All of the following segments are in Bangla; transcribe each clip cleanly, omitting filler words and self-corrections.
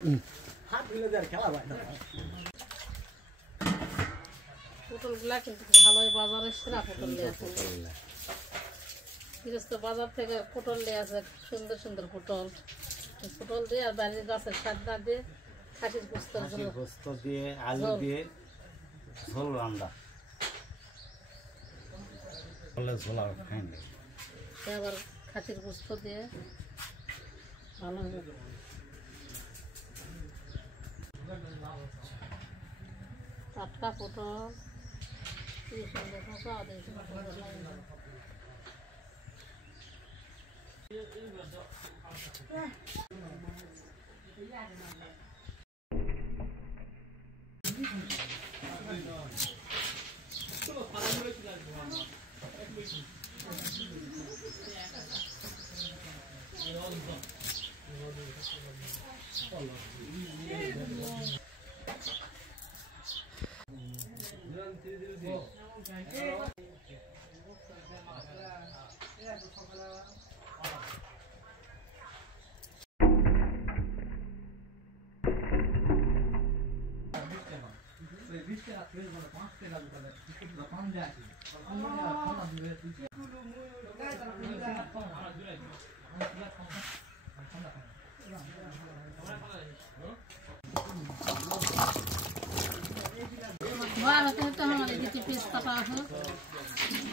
হাত দিলে আর খেলা হয় না। পটলগুলা কিন্তু ভালোই বাজারে সেরা পটল নিয়ে আসে। গৃহস্থ বাজার থেকে পটল নিয়ে আসে, সুন্দর সুন্দর পটল। পটল দিয়ে আর বাড়ির গাছের সাদা দিয়ে খাসির গোস্ত দিয়ে আলু দিয়ে ঝোল রান্না ঝোল আর খাই না। সে আবার খাসির গোস্ত দিয়ে ভালো হবে। টাটকা পটল কি সুন্দর ভাষা দেখি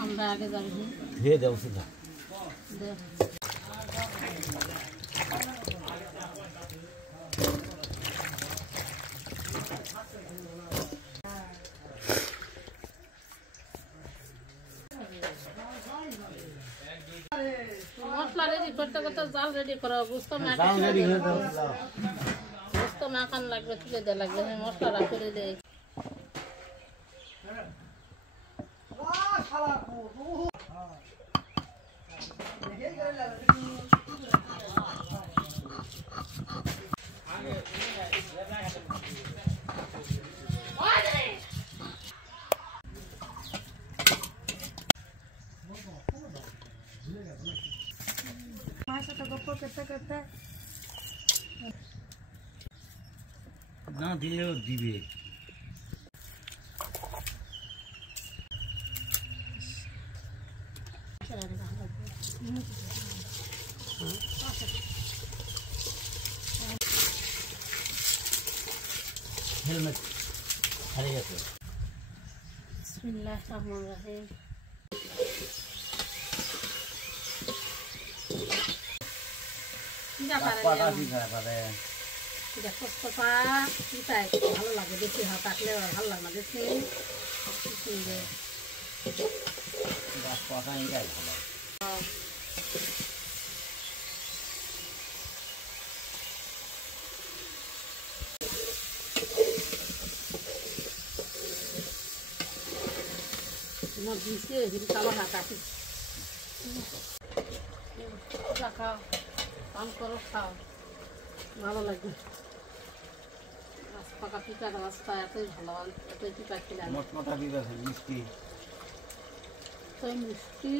আমরা আগে যাবি ধুয়ে দেবো সেটা মশলা রেডি করতে করতে জাল রেডি করো। বুঝতো মাখান লাগবে, তুলে দেওয়া লাগবে, মশলাটা করে দেয়। না দিলেও দিবে। হেলমেট হারিয়ে গেছে। বিসমিল্লাহির রহমানির রহিম। ভালো লাগে বেশি হাত থাকলে ভালো লাগে না বেশি খাও কাম করো খাও ভালো লাগবে। পাকা পিঠা রাস্তা এতই ভালো, এতই পিঠা খেলাম মিষ্টি মিষ্টি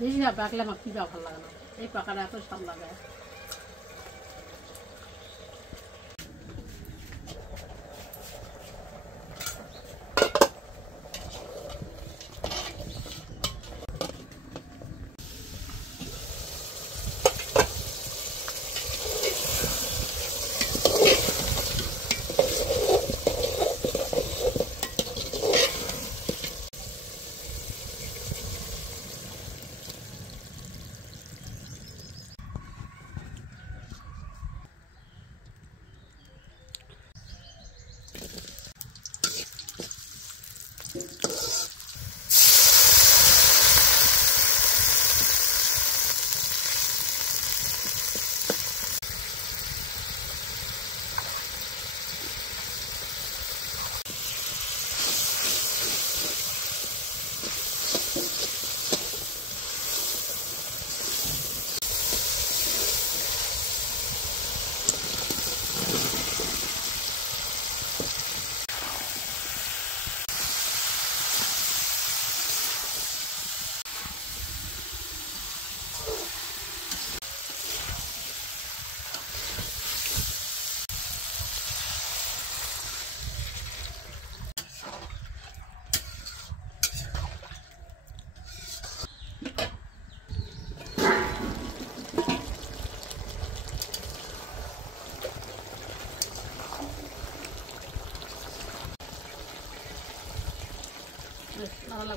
বেশি না পাকলে আমার পিঠা ভালো লাগে না, এই পাকাটা এত স্বাদ লাগে।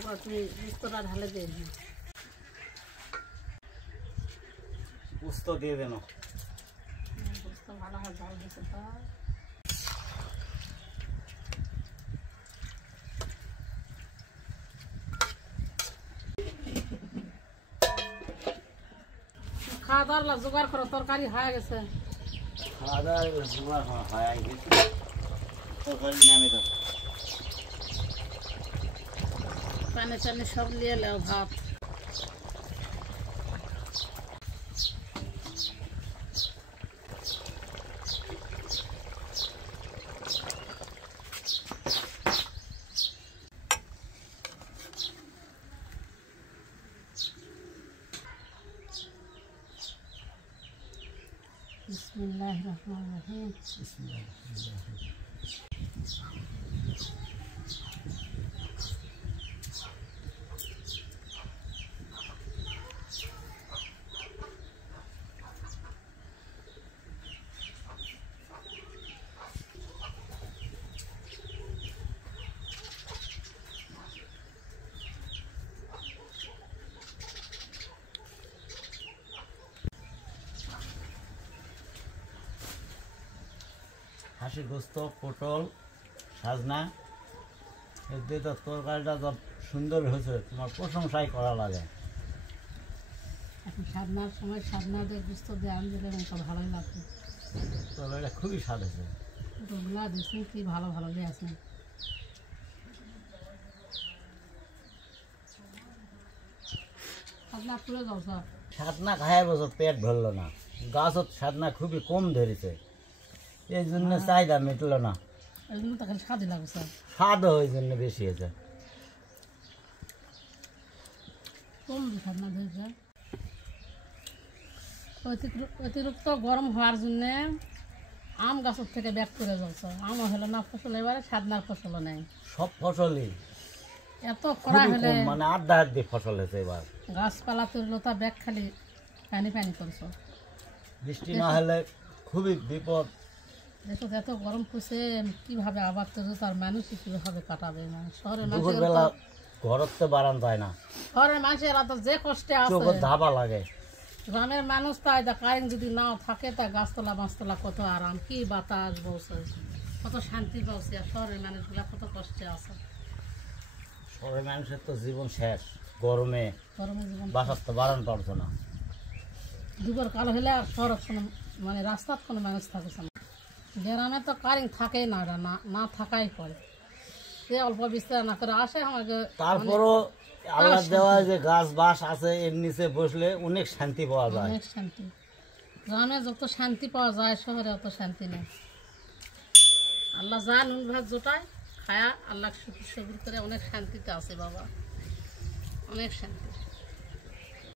তারপর তুমি গুস্তটা ঢালে দিয়ে দিও। পোস্ত দিয়ে দেন। গুস্ত ভালো হয় ঝাল দিতে তো। খাওয়া দাওয়ার জোগাড় করো, তরকারি হয়ে গেছে। খাওয়া দাওয়া জোগাড় হয়ে গেছে, তরকারি নামে দাও। পানি টানি সব নিয়ে এলো ভাত। বিসমিল্লাহির রহমানির রহিম। হাঁসের গোস্ত, পটল, সাজনা, এর দিয়ে তো তরকারিটা যত সুন্দর হয়েছে, তোমার প্রশংসাই করা লাগে। এখন সাধনার সময় সাধনা দিয়ে গুস্ত দিয়ে আন দিলে তো ভালোই লাগবে। তরকারিটা খুবই স্বাদ হয়েছে। ওগুলা দিচ্ছেন কি ভালো ভালো দিয়ে আছেন। সাধনা তুলে যাও স্যার। সাধনা খায় বছর পেট ভরলো না, গাছত সাধনা খুবই কম ধরেছে, এই জন্য চাহিদা মিটলো না। এই জন্য তো খালি স্বাদই লাগবে স্যার। স্বাদও ওই জন্য বেশি হয়েছে। কম সাধনা ধরেছে। অতিরিক্ত গরম হওয়ার জন্য আম গাছের থেকে ব্যাক করে যাচ্ছে। আমও হলো না ফসল, এবারে সাধনার ফসলও নেই। সব ফসলই এত খরা খুবই হলে কম, মানে আধা আধি ফসল হয়েছে এবার। গাছপালা তুললো তা ব্যাগ খালি পানি পানি করছো। বৃষ্টি না হলে খুবই বিপদ। দেখো এত গরম পড়ছে, কিভাবে আবাদ করছো, তার মানুষই কিভাবে কাটাবে। মানে শহরের দুপুরবেলা ঘরত তো বাড়ান যায় না, শহরের মানুষেরা তো যে কষ্টে চোখের আছে। ধাবা লাগে। গ্রামের মানুষ তাই কারেন্ট যদি নাও থাকে তা গাছতলা মাছতলা কত আরাম, কি বাতাস বসে, কত শান্তি পাচ্ছে। আর শহরের মানুষগুলা কত কষ্টে আছে। শহরের মানুষের তো জীবন শেষ, গরমে গরমের জীবন বাসার তো বাড়ান পারছে না। দুপুর কালো হলে আর শহর কোনো মানে রাস্তার কোনো মানুষ থাকছে না। গ্রামে তো কারেন্ট থাকেই না, না থাকাই পড়ে। সে অল্প বিস্তার না করে আসে আমাকে। তারপরও আল্লাহ দেওয়া যে গাছ বাস আছে, এর নিচে বসলে অনেক শান্তি পাওয়া যায়। অনেক শান্তি। গ্রামে যত শান্তি পাওয়া যায় শহরে অত শান্তি নেই। আল্লাহ যা নুন ভাত জোটায় খায়া আল্লাহ শুকুর শুকুর করে অনেক শান্তিতে আছে বাবা, অনেক শান্তি।